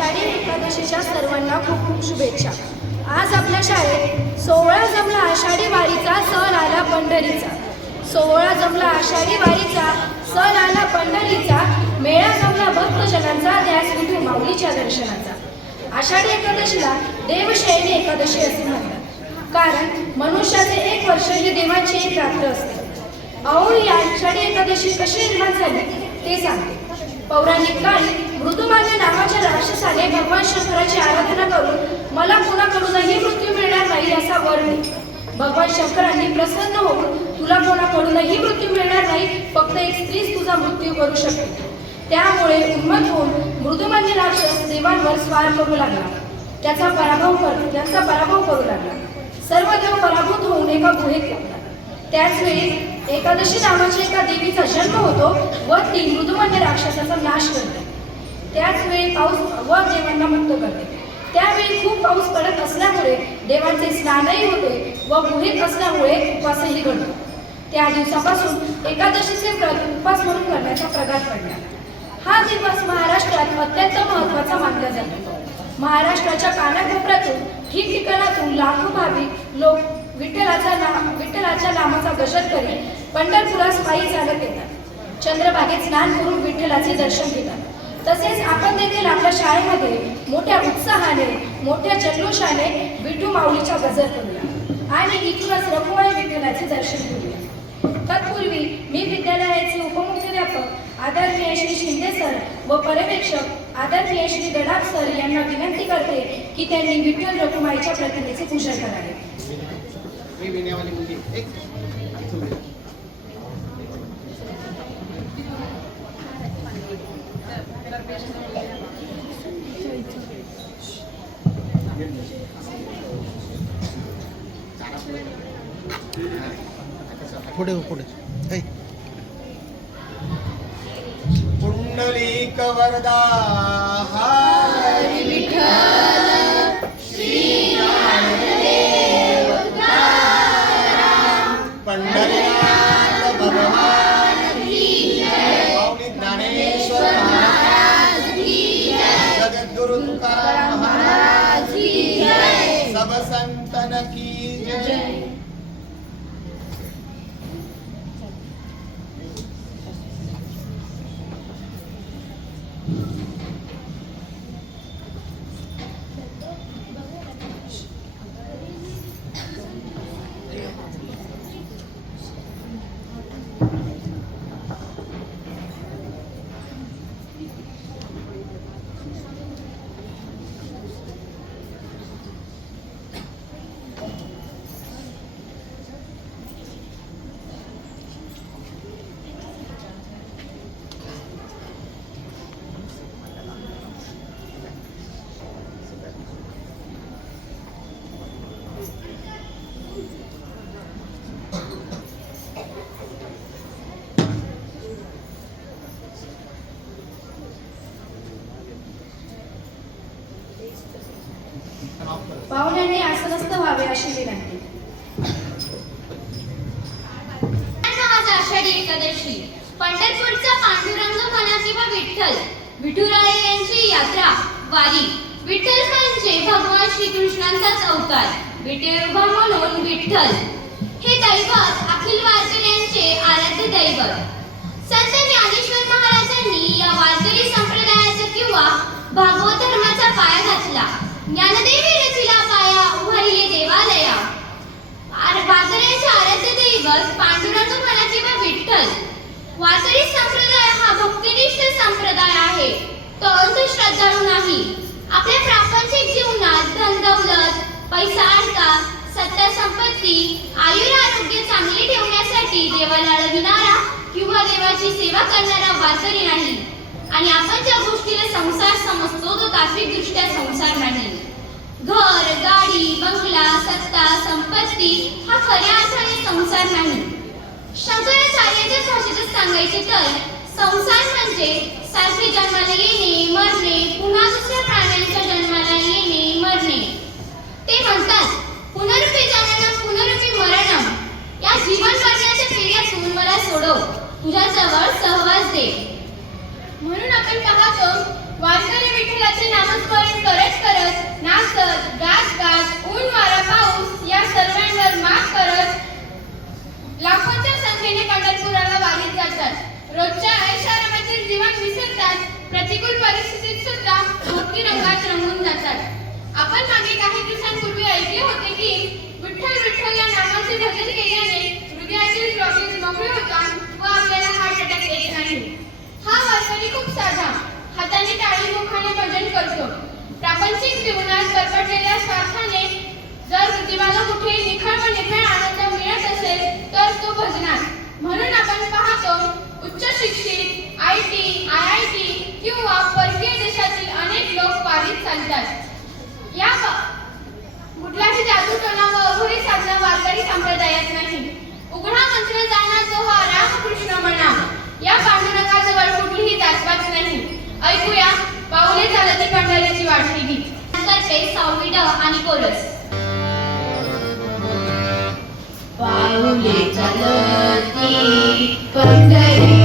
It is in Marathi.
आषाढी एकादशीच्या सर्वांना खूप खूप शुभेच्छा. आज आपल्या शाळेत सोहळा जमला आषाढी वारीचा सण आला पंढरीचा. सोहळा जमला आषाढी वारीचा सण आला पंढरीचा. मेळा जमला भक्तजनांचा ध्यास विठू माऊलीच्या दर्शनाचा. आषाढी एकादशीला देवशैनी एकादशी असे म्हणतात. कारण मनुष्याचे एक वर्ष ही देवाची एक रात्र असते. अहो या आषाढी एकादशी कशी निर्माण झाली ते सांगते. पौराणिक काळी मृदुमान्य नावाच्या राक्षसाने भगवान शंकराची आराधना करून मला कोणाकडूनही मृत्यू मिळणार नाही असा वर दिला. भगवान शंकरांनी प्रसन्न होऊन तुला कोणाकडूनही मृत्यू मिळणार नाही फक्त एक स्त्रीच तुझा मृत्यू करू शकते त्यामुळे उन्मत होऊन मृदुमान्य राक्षस देवांवर स्वार करू लागला. त्याचा पराभव कर त्यांचा पराभव करू लागला. सर्व देव पराभूत होऊन एका गुहेत लागला. त्याच वेळी एकादशी नावाची एका देवीचा जन्म होतो व ती मृदुमान्य राक्षसाचा नाश करते. त्याचवेळी पाऊस व देवांना मुक्त करते. त्यावेळी खूप पाऊस पडत असल्यामुळे देवांचे स्नानही होते व गुहेत असल्यामुळे उपवासही घडतो. त्या दिवसापासून एकादशीचे व्रत उपवास म्हणून करण्याचा प्रघात पडला. हा दिवस महाराष्ट्रात अत्यंत महत्त्वाचा मानला जातो. महाराष्ट्राच्या कानाकोपऱ्यातून ठिकठिकाणातून लाखो भाविक लोक विठ्ठलाचा नाम विठ्ठलाच्या नामाचा गजर करीत पंढरपुरास पायी चालत येतात. चंद्रभागेत स्नान करून विठ्ठलाचे दर्शन घेतात. तसेच आपण देखील आपल्या शाळेमध्ये मोठ्या उत्साहाने मोठ्या जल्लोषाने विठू माऊलीच्या गजर करूया. आणि इथूनच रघुमाई विठ्ठलाचे दर्शन घेऊया तत्पूर्वी मी विद्यालयाचे उपमुख्याध्यापक आदरणीय श्री शिंदे सर व पर्यवेक्षक आदरणीय श्री गडाख सर यांना विनंती करते की त्यांनी विठ्ठल रघुमाईच्या प्रतिमेचे पूजन करावे. पुढे पुढे. ऐ. पुंडलिक वरदा हरी पंढरीनाथ भगवान. माऊली ज्ञानेश्वर महाराज जगद्गुरु तुकाराम महाराज सब संतन की जय पाहुण्यांनी असं व्हावे अशी विनंती. आषाढी एकादशी. पंढरपूरचा पांडुरंग म्हणा किंवा विठ्ठल विठुराय यांची यात्रा वारी. विठ्ठल म्हणजे भगवान श्रीकृष्णांचाच अवतार विठुरभा म्हणून विठ्ठल. हे दैवत अखिल वारकऱ्यांचे आराध्य दैवत. संत ज्ञानेश्वर महाराजांनी या वारकरी संप्रदायाचा किंवा भागवत धर्माचा पाया घातला. ज्ञानदेवी रचिला पाया उभारिले देवालया. आर- वारकऱ्यांचे आराध्य दैवत पांडुरंग मनाचे व विठ्ठल. वासरी संप्रदाय हा भक्तिनिष्ठ संप्रदाय आहे. तो अंधश्रद्धाळू नाही. आपल्या प्रापंचिक जीवनात धन दौलत पैसा अडका सत्ता संपत्ती आयुर आरोग्य चांगले ठेवण्यासाठी देवाला अडविणारा किंवा देवाची सेवा करणारा वासरी नाही. आणि आपण ज्या गोष्टीला संसार समजतो तो तात्विक दृष्ट्या संसार नाही. घर गाडी बंगला सत्ता संपत्ती हा खऱ्या अर्थाने संसार नाही. शंकराचार्याच्या भाषेतच सांगायचे तर संसार म्हणजे सारखे जन्माला येणे मरणे पुन्हा दुसऱ्या प्राण्यांच्या जन्माला येणे मरणे ते म्हणतात पुनरुपी जननम पुनरुपी मरणम या जीवन मरणाच्या फेऱ्यातून मला सोडव तुझ्या जवळ सहवास दे म्हणून आपण पाहतो वारकरी विठ्ठलाचे नामस्मरण करत करत नाचत गात गात ऊन वारा पाऊस या सर्वांवर मात करत. लाखोंच्या संख्येने पंढरपुराला वारीत जातात रोजच्या ऐशारामातील जीवन विसरतात. प्रतिकूल परिस्थितीत सुद्धा भक्ती रंगात रंगून जातात. आपण मागे काही दिवसांपूर्वी ऐकले होते की विठ्ठल विठ्ठल या नामाचे भजन केल्याने हृदयातील ब्लॉकेज मोकळे होतात व आपल्याला हार्ट अटॅक येत नाही. हा वारकरी खूप साधा. हाताने टाळी मुखाने भजन करतो. प्रापंचिक जीवनात परपडलेल्या स्वार्थाने जर जीवाला कुठे निखळ व निखळ आनंद मिळत असेल तर तो भजनात म्हणून आपण पाहतो उच्च शिक्षित I T I I T किंवा परकीय देशातील अनेक लोक पारित चालतात. या व- कुठलाही जादूटोणा व अघोरी साधना वारकरी संप्रदायात नाही. उघडा मंत्र जाणा जो हा रामकृष्ण म्हणा या पांडुरंगाजवळ कुठलीही जातपात नाही. ऐकूया पाऊले चालती पंढरीची वाटली गीत. करते सहावी आणि कोरस. पाऊले चालती पंढरी.